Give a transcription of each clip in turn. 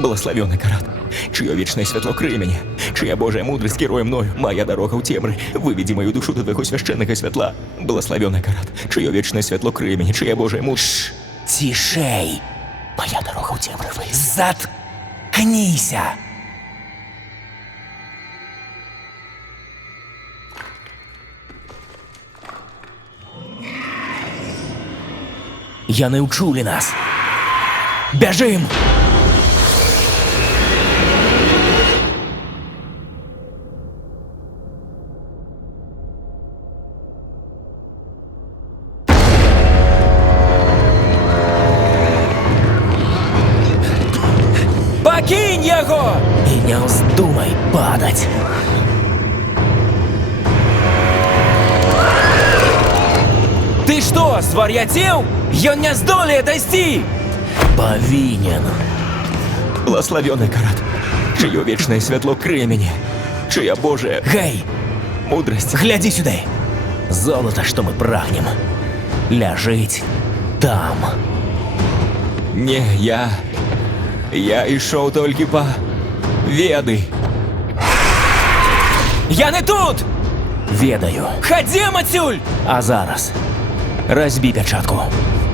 Благословенный Карат, чье вечное светло крылья меня, чья Божья мудрость героя мною, моя дорога у темры, выведи мою душу до твоего священного светла. Благословенный Карат, чье вечное светло крылья меня, чья Божья мудрость... Тишей! Моя дорога у темры, выведи... Заткнися! Яны учули нас. Бежим! Покинь его! И не вздумай падать. Ты что, свар'ятел? Ён не здолее дойти! Повинен. Благословенный Карат, чье вечное светло крылья меня, чья Божья... Гей, мудрость... гляди сюда. Золото, что мы прагнем, ляжить там. Не, я ішов тільки по веды. Я не тут! Ведаю. Ходім отсюль! А зараз разбі пячатку.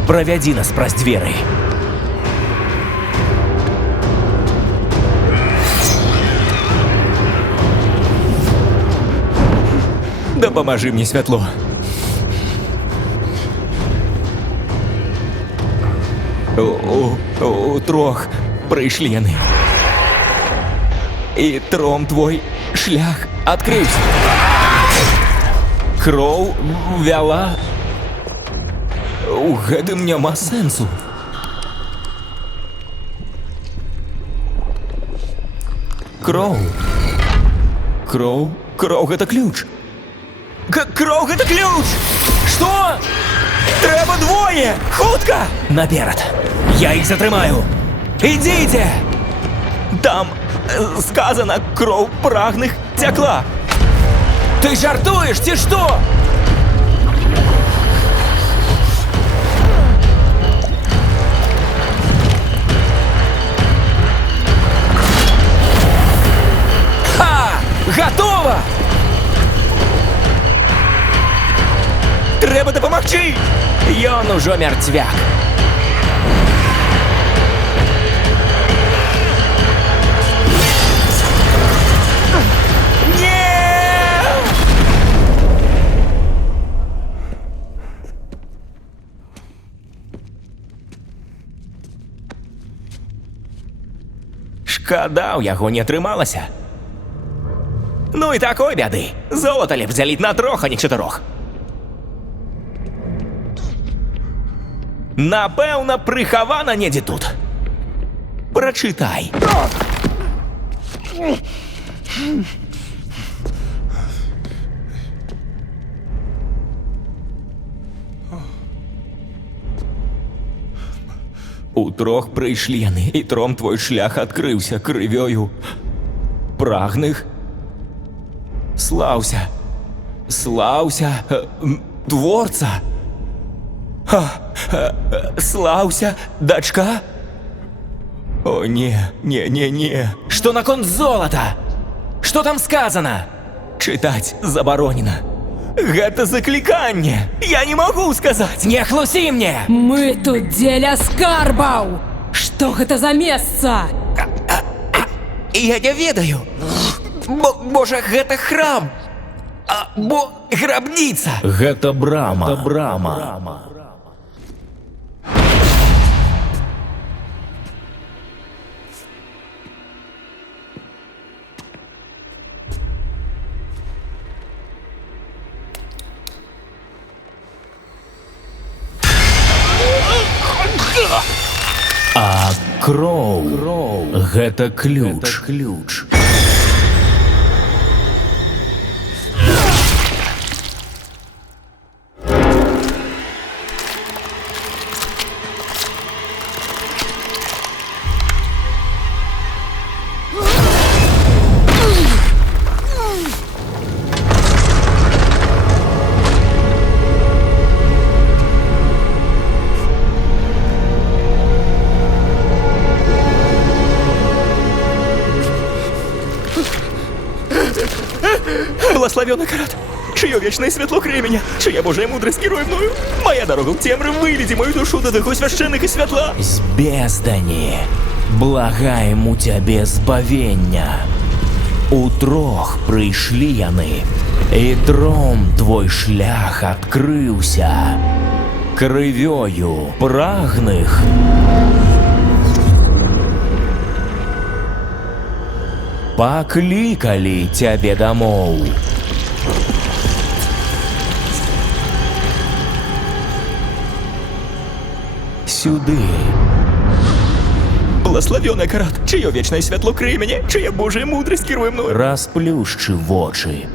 Провяди нас праз двери. Да поможи мне, святло. У трох прийшли яны. І тром твой шлях адкрыўся. Кроў вяла. У гэтым няма сэнсу. Кроў гэта ключ. Кроў гэта ключ! Что? Трэба двое! Хутка! Наперед! Я их затрымаю! Идите! Там сказано, кроў прагных цякла. Ты жартуешь, ці что? Ха! Готово! Трэба дапамагчы! Ён ужо мертвяк. Шкада, у яго не атрымалася. Ну і такой бяды. Золата лепш дзяліць на трох, а не чатырох. Напэўна, прыхавана недзе тут. Прачытай. У трох прыйшлі яны, і тром твой шлях адкрыўся крывёю прагных. Слаўся творца. Слаўся дачка. О, не. Что наконт золота? Что там сказано? Чытаць забаронена. Гэта закліканне. Я не могу сказаць. Не хлусі мне! Мы тут дзеля скарбаў! Што гэта за месца? Я не ведаю. Можа, гэта храм? Або грабніца? Гэта брама. А кроў гэта ключ. Благословенный Карат, чье вечное светло край меня, чья Божия мудрость керує мною. Моя дорога в темры, выведи мою душу до твоих священных и светла. З бездані благаємо Тебе збавення. Утрох прийшли яны, і дром Твой шлях открывся. Кривьою прагних покликали Тебе домов. Сюди. Благословенный Карат, чье вечное светло край меня, чья Божия мудрость керує мною. Розплющив очі.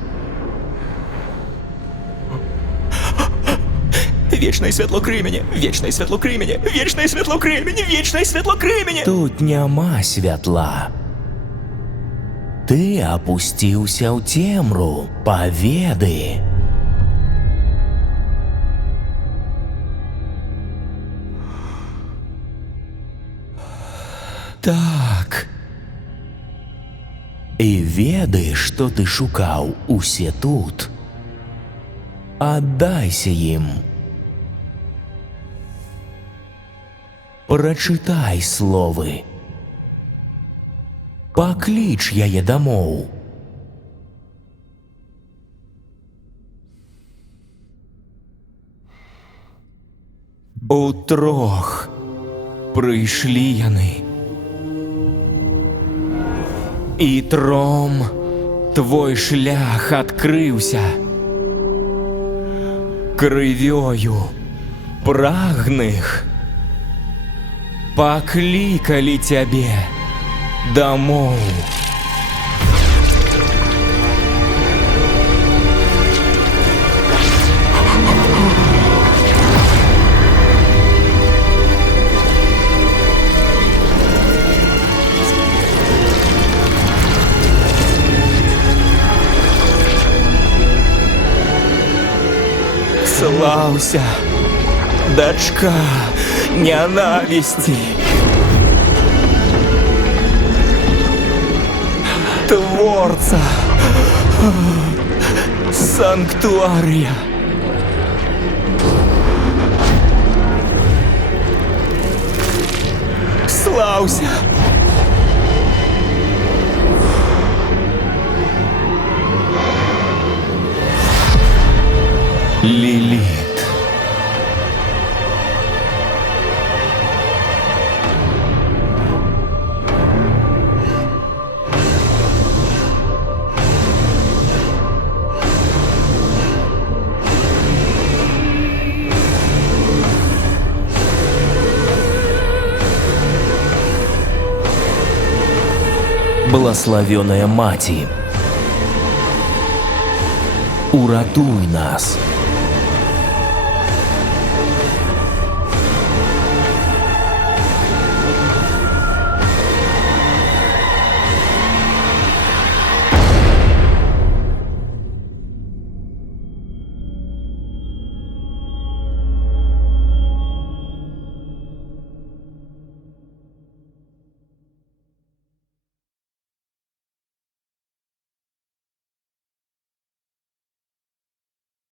Вечное светло край меня, вечное светло край меня, вечное светло край меня, вечное светло край меня. Тут няма святла. Ты опустился ў цемру, паведы. Так. І веды, што ты шукаў усе тут. Аддайся ім. Прачытай словы. Пакліч яе дамоў. Утрох прыйшлі яны. І тром твой шлях адкрыўся. Крывёю прагных паклікалі Цябе дамоў. Слаўся, дачка нянавісці. Творца санктуарія. Слаўся. Ліліт. Благословенная Маті, уратуй нас.